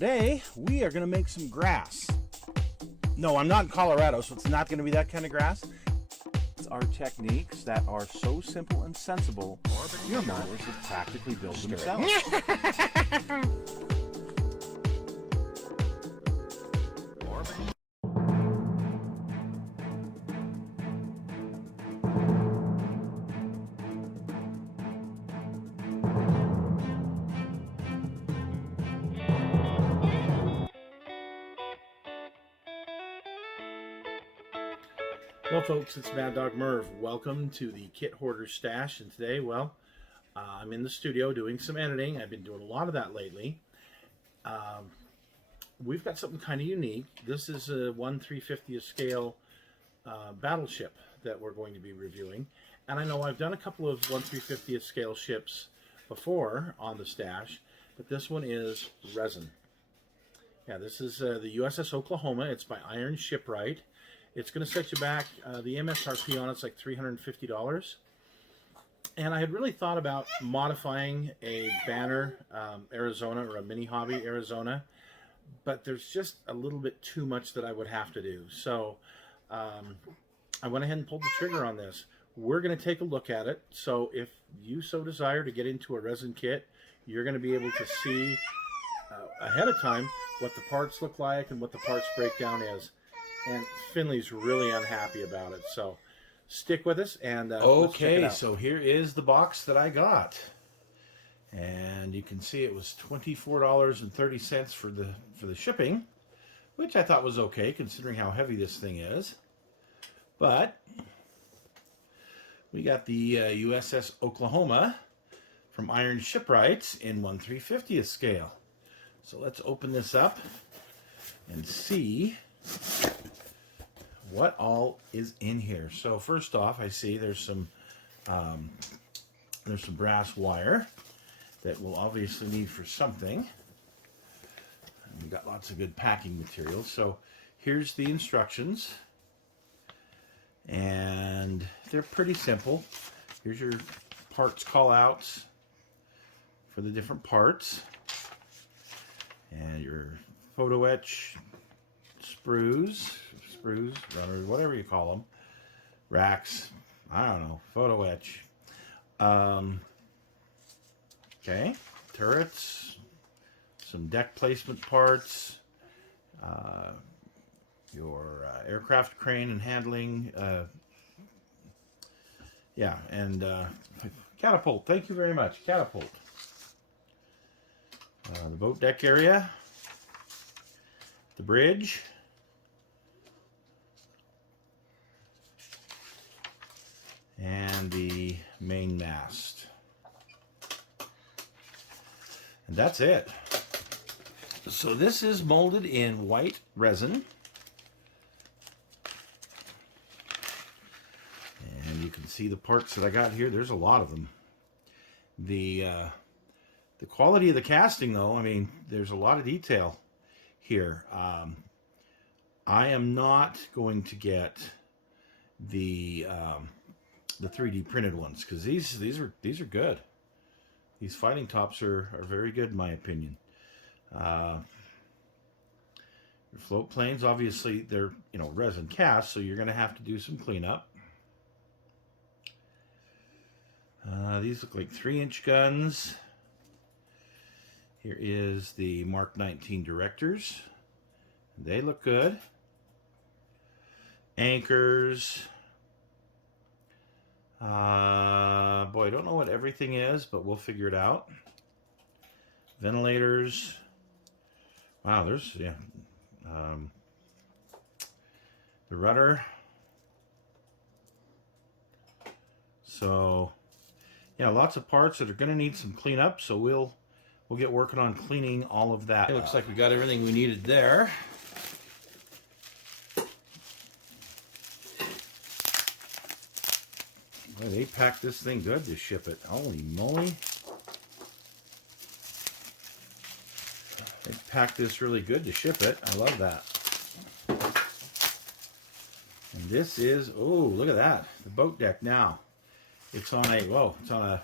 Today, we are going to make some grass. No, I'm not in Colorado, so it's not going to be that kind of grass. It's our techniques that are so simple and sensible, your mowers will practically build themselves. Well, folks, it's Mad Dog Merv. Welcome to the Kit Hoarder Stash. And today, well, I'm in the studio doing some editing. I've been doing a lot of that lately. We've got something kind of unique. This is a 1/350th scale battleship that we're going to be reviewing. And I know I've done a couple of 1/350th scale ships before on the stash, but this one is resin. Yeah, this is the USS Oklahoma. It's by Iron Shipwright. It's going to set you back, the MSRP on it's like $350. And I had really thought about modifying a Banner Arizona or a Mini Hobby Arizona, but there's just a little bit too much that I would have to do. So I went ahead and pulled the trigger on this. We're going to take a look at it. So if you so desire to get into a resin kit, you're going to be able to see ahead of time what the parts look like and what the parts breakdown is. And Finley's really unhappy about it, so stick with us and let's check it out. So here is the box that I got, and you can see it was $24.30 for the shipping, which I thought was okay considering how heavy this thing is. But we got the USS Oklahoma from Iron Shipwrights in 1/350th scale. So let's open this up and see what all is in here. So first off, I see there's some brass wire that we'll obviously need for something. And we've got lots of good packing material. So here's the instructions, and they're pretty simple. Here's your parts call outs for the different parts, and your photo etch sprues, runners, whatever you call them, racks, I don't know, photo etch. Okay, turrets, some deck placement parts, your aircraft crane and handling, yeah, and catapult. Thank you very much, catapult. The boat deck area, the bridge, and the main mast. And that's it. So this is molded in white resin. And you can see the parts that I got here. There's a lot of them. The quality of the casting, though, I mean, there's a lot of detail here. I am not going to get the 3D printed ones, because these are good. These fighting tops are very good in my opinion. Your float planes, obviously they're resin cast, so you're going to have to do some cleanup. These look like 3-inch guns. Here is the Mark 19 directors. They look good. Anchors. Boy, I don't know what everything is, but we'll figure it out. Ventilators. Wow, there's, yeah. The rudder. So, yeah, lots of parts that are going to need some cleanup, so we'll get working on cleaning all of that. It looks like we got everything we needed there. Boy, they packed this thing good to ship it. Holy moly. They packed this really good to ship it. I love that. And this is, oh, look at that. The boat deck now. It's on a, whoa, it's on a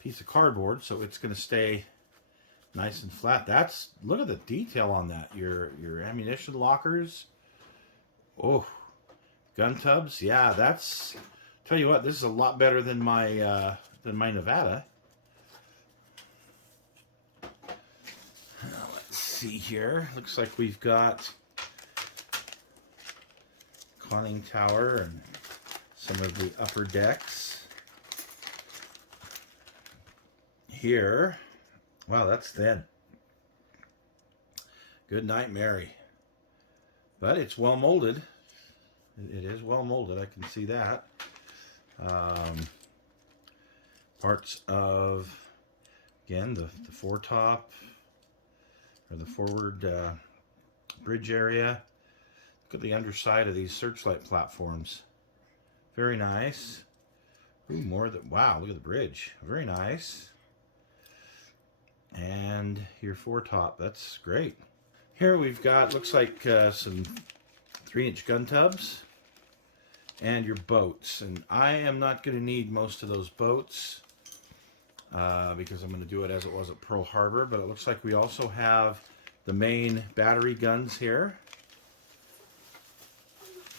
piece of cardboard, so it's going to stay Nice and flat. That's, look at the detail on that. Your ammunition lockers. Oh, gun tubs. Yeah, that's, tell you what, this is a lot better than my Nevada. Let's see here. Looks like we've got conning tower and some of the upper decks here. Wow, that's thin. Good night, Mary. But it's well molded. It is well molded. I can see that. Parts of, again, the foretop or the forward bridge area. Look at the underside of these searchlight platforms. Very nice. Ooh, more than, wow, look at the bridge. Very nice. And your foretop, that's great. Here we've got, looks like some 3-inch gun tubs and your boats. And I am not going to need most of those boats because I'm going to do it as it was at Pearl Harbor. But it looks like we also have the main battery guns here.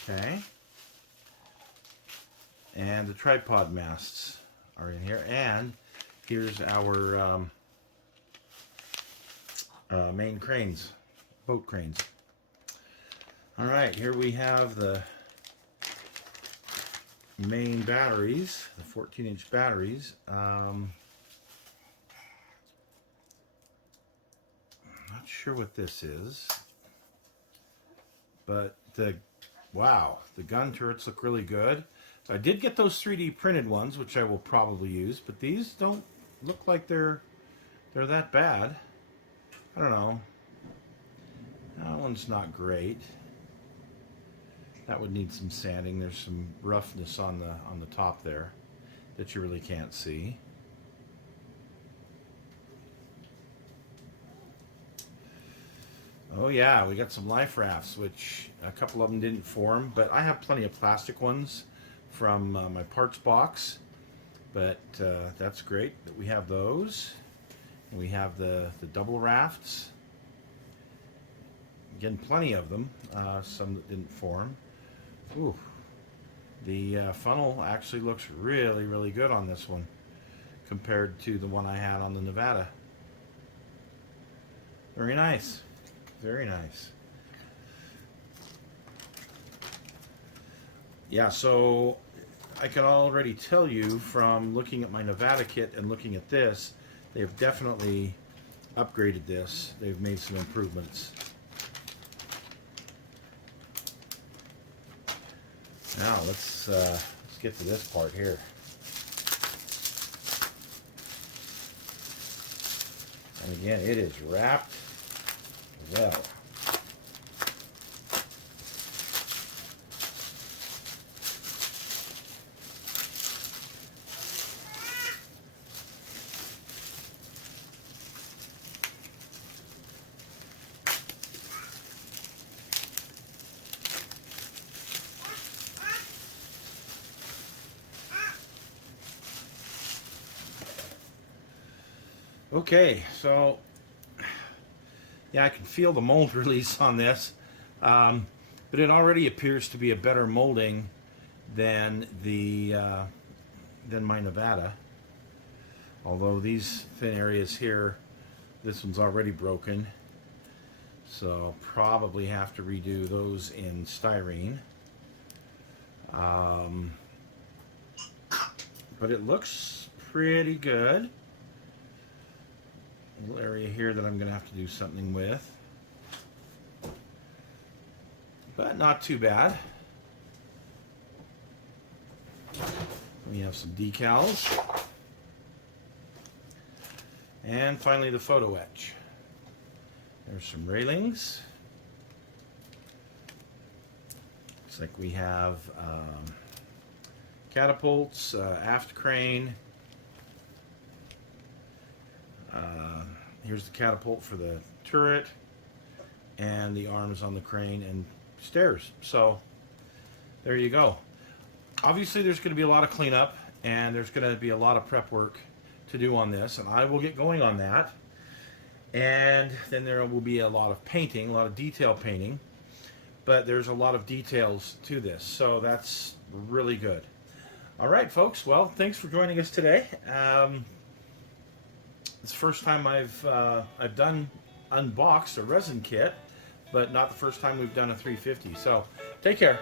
Okay. And the tripod masts are in here. And here's our main cranes, boat cranes. All right, here we have the main batteries, the 14-inch batteries. I'm not sure what this is, but wow, the gun turrets look really good. So I did get those 3D printed ones, which I will probably use, but these don't look like they're that bad. I don't know. That one's not great. That would need some sanding. There's some roughness on the top there that you really can't see. Oh yeah, we got some life rafts, which a couple of them didn't form, but I have plenty of plastic ones from my parts box. But that's great that we have those. And we have the double rafts. Again, plenty of them. Some that didn't form. Ooh, the funnel actually looks really, really good on this one compared to the one I had on the Nevada. Very nice. Very nice. Yeah, so I can already tell you from looking at my Nevada kit and looking at this, they've definitely upgraded this. They've made some improvements. Now let's get to this part here. And again, it is wrapped well. Okay, so yeah, I can feel the mold release on this, but it already appears to be a better molding than than my Nevada. Although these thin areas here, this one's already broken, so I'll probably have to redo those in styrene. But it looks pretty good. Little area here that I'm going to have to do something with, but not too bad. We have some decals, and finally the photo etch. There's some railings. Looks like we have catapults, aft crane. Here's the catapult for the turret, and the arms on the crane and stairs. So there you go. Obviously there's going to be a lot of cleanup, and there's going to be a lot of prep work to do on this, and I will get going on that. And then there will be a lot of painting, a lot of detail painting, but there's a lot of details to this, so that's really good. All right, folks. Well, thanks for joining us today. It's the first time I've done unboxed a resin kit, but not the first time we've done a 350. So take care.